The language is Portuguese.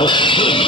Oxi.